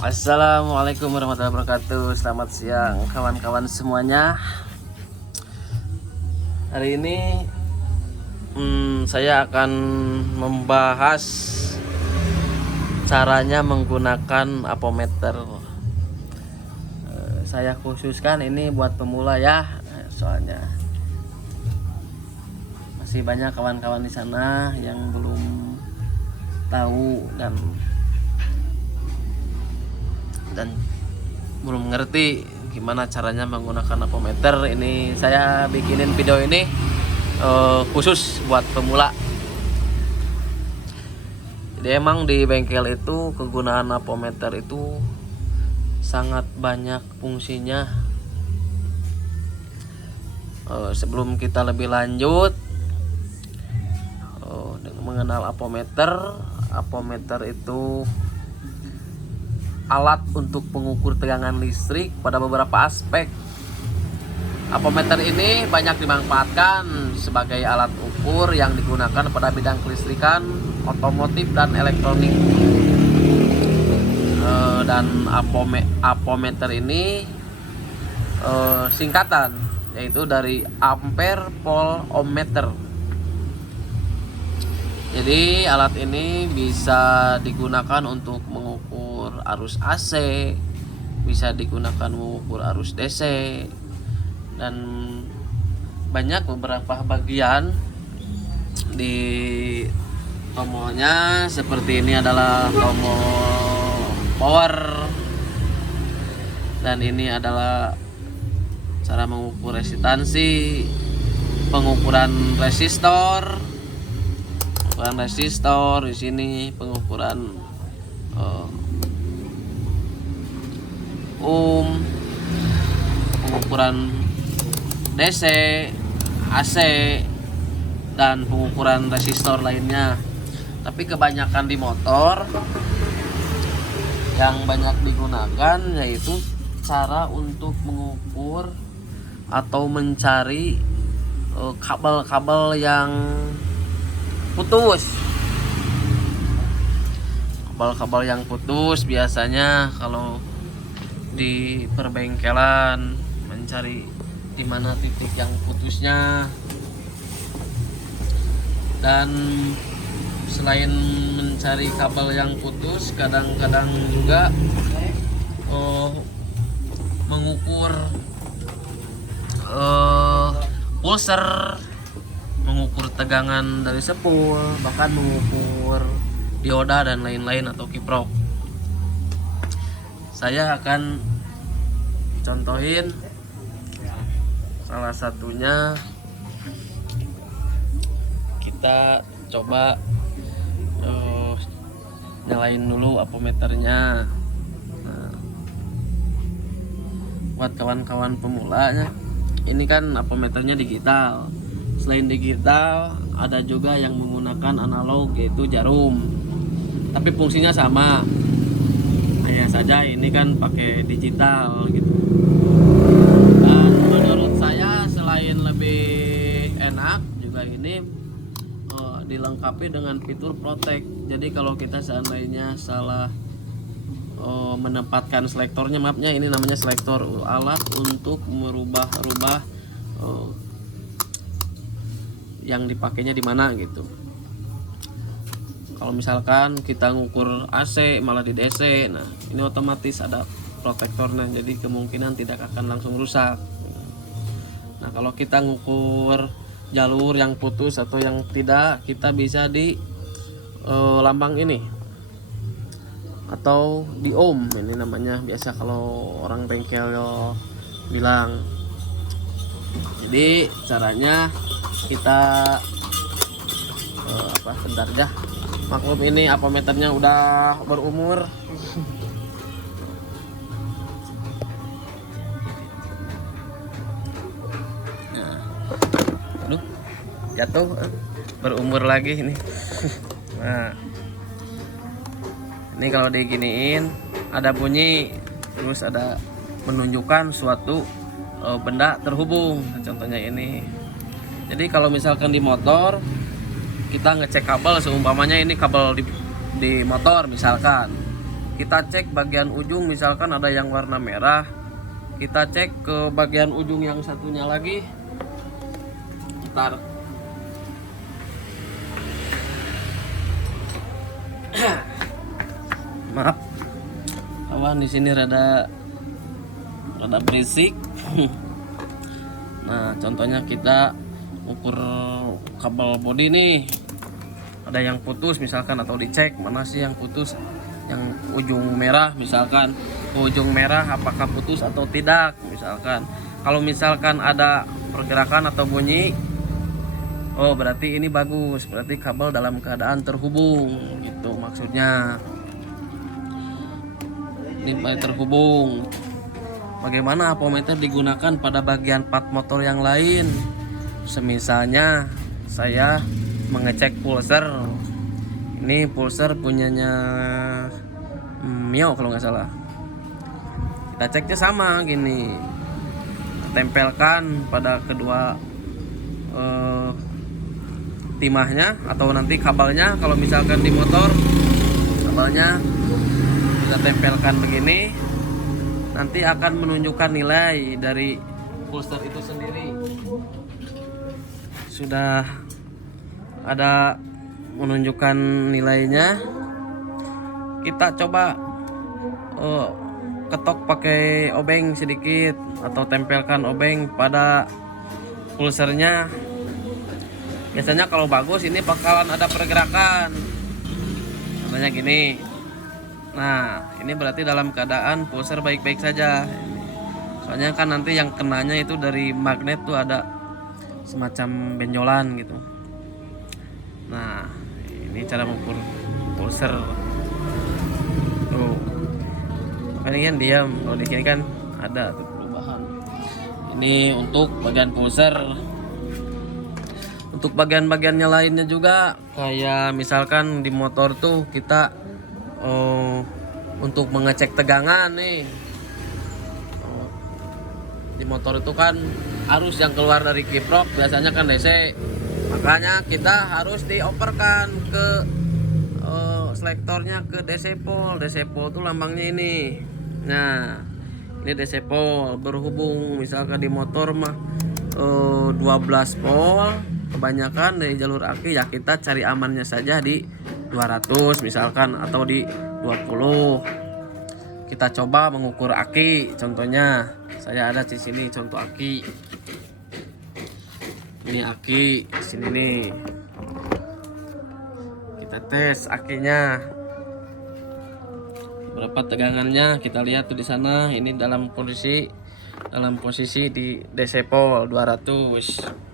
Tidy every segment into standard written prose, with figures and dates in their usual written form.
Assalamualaikum warahmatullahi wabarakatuh. Selamat siang kawan-kawan semuanya. Hari ini saya akan membahas caranya menggunakan apometer. Saya khususkan ini buat pemula ya, soalnya masih banyak kawan-kawan di sana yang belum tahu dan belum ngerti gimana caranya menggunakan apometer. Ini saya bikinin video ini khusus buat pemula. Jadi emang di bengkel itu kegunaan apometer itu sangat banyak fungsinya. Sebelum kita lebih lanjut mengenal apometer itu alat untuk mengukur tegangan listrik pada beberapa aspek. Apometer ini banyak dimanfaatkan sebagai alat ukur yang digunakan pada bidang kelistrikan, otomotif, dan elektronik. Dan apometer ini singkatan, yaitu dari ampere volt-o-meter. Jadi alat ini bisa digunakan untuk mengukur arus AC, bisa digunakan mengukur arus DC, dan banyak beberapa bagian di tombolnya. Seperti ini adalah tombol power, dan ini adalah cara mengukur resistansi, pengukuran resistor. Di sini pengukuran pengukuran DC, AC, dan pengukuran resistor lainnya. Tapi kebanyakan di motor yang banyak digunakan yaitu cara untuk mengukur atau mencari kabel-kabel yang putus. Kabel-kabel yang putus biasanya kalau di perbengkelan mencari di mana titik yang putusnya. Dan selain mencari kabel yang putus, kadang-kadang juga mengukur pulser, mengukur tegangan dari sepul, bahkan mengukur dioda dan lain-lain atau kiprok. Saya akan contohin salah satunya. Kita coba nyalain dulu apometernya. Nah, buat kawan-kawan pemulanya, ini kan apometernya digital. Selain digital, ada juga yang menggunakan analog, yaitu jarum. Tapi fungsinya sama. Hanya saja ini kan pakai digital gitu. Dan menurut saya selain lebih enak, juga ini dilengkapi dengan fitur protect. Jadi kalau kita seandainya salah menempatkan selektornya, maafnya ini namanya selektor, alat untuk merubah-rubah yang dipakainya di mana gitu. Kalau misalkan kita ngukur AC malah di DC, nah ini otomatis ada protektornya, jadi kemungkinan tidak akan langsung rusak. Nah kalau kita ngukur jalur yang putus atau yang tidak, kita bisa di lambang ini atau di ohm, ini namanya biasa kalau orang bengkel bilang. Jadi caranya kita bentar dah, maklum ini apometernya udah berumur. Aduh, jatuh, berumur lagi ini. Nah, ini kalau diginiin ada bunyi, terus ada menunjukkan suatu benda terhubung. Contohnya ini. Jadi kalau misalkan di motor kita ngecek kabel, seumpamanya ini kabel di motor misalkan, kita cek bagian ujung misalkan ada yang warna merah, kita cek ke bagian ujung yang satunya lagi. Ntar maaf kawan, di sini rada berisik. Nah, contohnya kita ukur kabel bodi nih, ada yang putus misalkan, atau dicek mana sih yang putus, yang ujung merah misalkan, ujung merah apakah putus atau tidak misalkan. Kalau misalkan ada pergerakan atau bunyi, oh berarti ini bagus, berarti kabel dalam keadaan terhubung gitu maksudnya. Ini terhubung. Bagaimana apometer digunakan pada bagian part motor yang lain? Semisalnya saya mengecek pulser. Ini pulser punyanya Mio kalau nggak salah. Kita ceknya sama gini. Tempelkan pada kedua timahnya atau nanti kabelnya. Kalau misalkan di motor kabelnya kita tempelkan begini, nanti akan menunjukkan nilai dari pulser itu sendiri. Sudah ada menunjukkan nilainya, kita coba ketok pakai obeng sedikit atau tempelkan obeng pada pulsernya. Biasanya kalau bagus ini bakalan ada pergerakan, contohnya gini. Nah, ini berarti dalam keadaan pulser baik-baik saja. Soalnya kan nanti yang kenanya itu dari magnet tuh ada semacam benjolan gitu. Nah, ini cara mengukur pulser. Tuh. Ini kan diam, kalau di sini kan ada tuh perubahan. Ini untuk bagian pulser. Untuk bagian-bagiannya lainnya juga, kayak misalkan di motor tuh kita untuk mengecek tegangan nih. Di motor itu kan arus yang keluar dari kiprok biasanya kan DC, makanya kita harus dioperkan ke selektornya ke DC pole. DC pole itu lambangnya ini. Nah, ini DC pole. Berhubung misalkan di motor mah 12 pole kebanyakan dari jalur aki, ya kita cari amannya saja di 200 misalkan atau di 20. Kita coba mengukur aki, contohnya saya ada di sini contoh aki. Ini aki di sini nih. Kita tes akinya. Berapa tegangannya kita lihat tuh di sana. Ini dalam posisi di DC pole 200.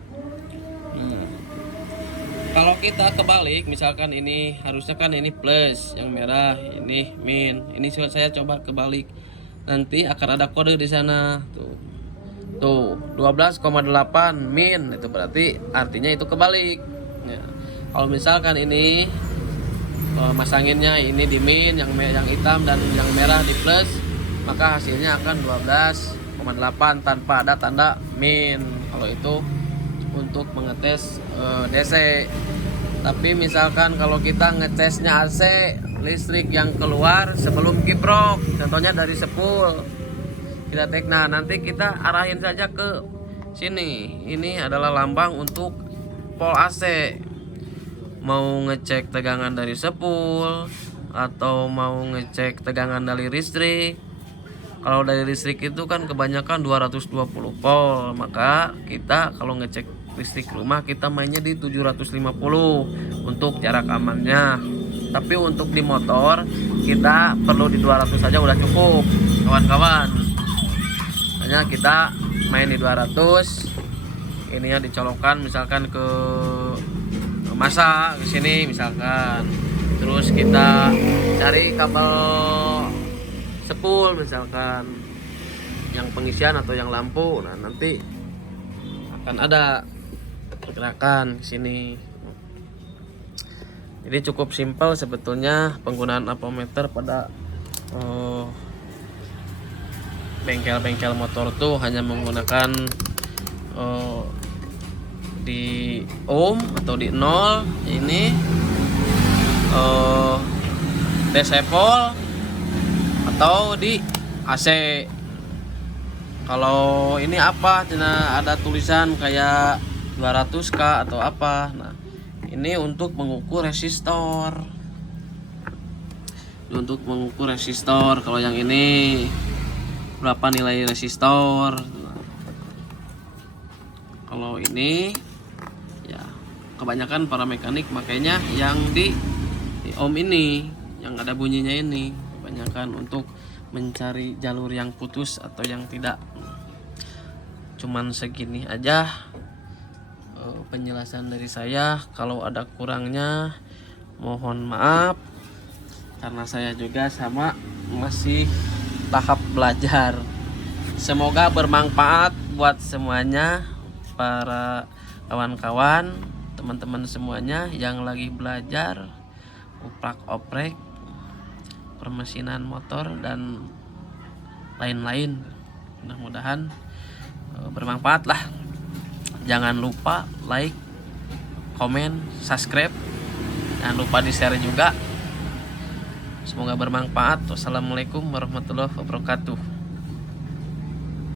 Kalau kita kebalik, misalkan ini harusnya kan ini plus, yang merah ini min. Ini saya coba kebalik. Nanti akan ada kode di sana. Tuh 12,8 min, itu berarti artinya itu kebalik. Ya. Kalau misalkan ini masanginnya ini di min, yang hitam dan yang merah di plus, maka hasilnya akan 12,8 tanpa ada tanda min. Kalau itu untuk mengetes DC. Tapi misalkan kalau kita ngetesnya AC, listrik yang keluar sebelum kiprok, contohnya dari sepul, kita tek. Nah, nanti kita arahin saja ke sini. Ini adalah lambang untuk pol AC. Mau ngecek tegangan dari sepul atau mau ngecek tegangan dari listrik. Kalau dari listrik itu kan kebanyakan 220 volt, maka kita kalau ngecek listrik rumah kita mainnya di 750 untuk jarak amannya. Tapi untuk di motor kita perlu di 200 saja udah cukup, kawan-kawan. Hanya kita main di 200. Ininya dicolokkan misalkan ke masa ke sini misalkan. Terus kita cari kabel sepul misalkan, yang pengisian atau yang lampu. Nah, nanti akan ada pergerakan ke sini. Jadi cukup simpel sebetulnya penggunaan apometer pada bengkel-bengkel motor tuh hanya menggunakan di ohm atau di nol ini disable atau di AC. Kalau ini apa, cina ada tulisan kayak 200k atau apa. Nah, ini untuk mengukur resistor. Untuk mengukur resistor. Kalau yang ini berapa nilai resistor. Nah, kalau ini ya kebanyakan para mekanik makanya yang di ohm ini, yang ada bunyinya ini, kebanyakan untuk mencari jalur yang putus atau yang tidak. Cuman segini aja penjelasan dari saya. Kalau ada kurangnya mohon maaf, karena saya juga sama masih tahap belajar. Semoga bermanfaat buat semuanya, para kawan-kawan, teman-teman semuanya yang lagi belajar uprak-oprek permesinan motor dan lain-lain. Mudah-mudahan bermanfaat lah. Jangan lupa like, komen, subscribe. Jangan lupa di share juga. Semoga bermanfaat. Wassalamualaikum warahmatullahi wabarakatuh.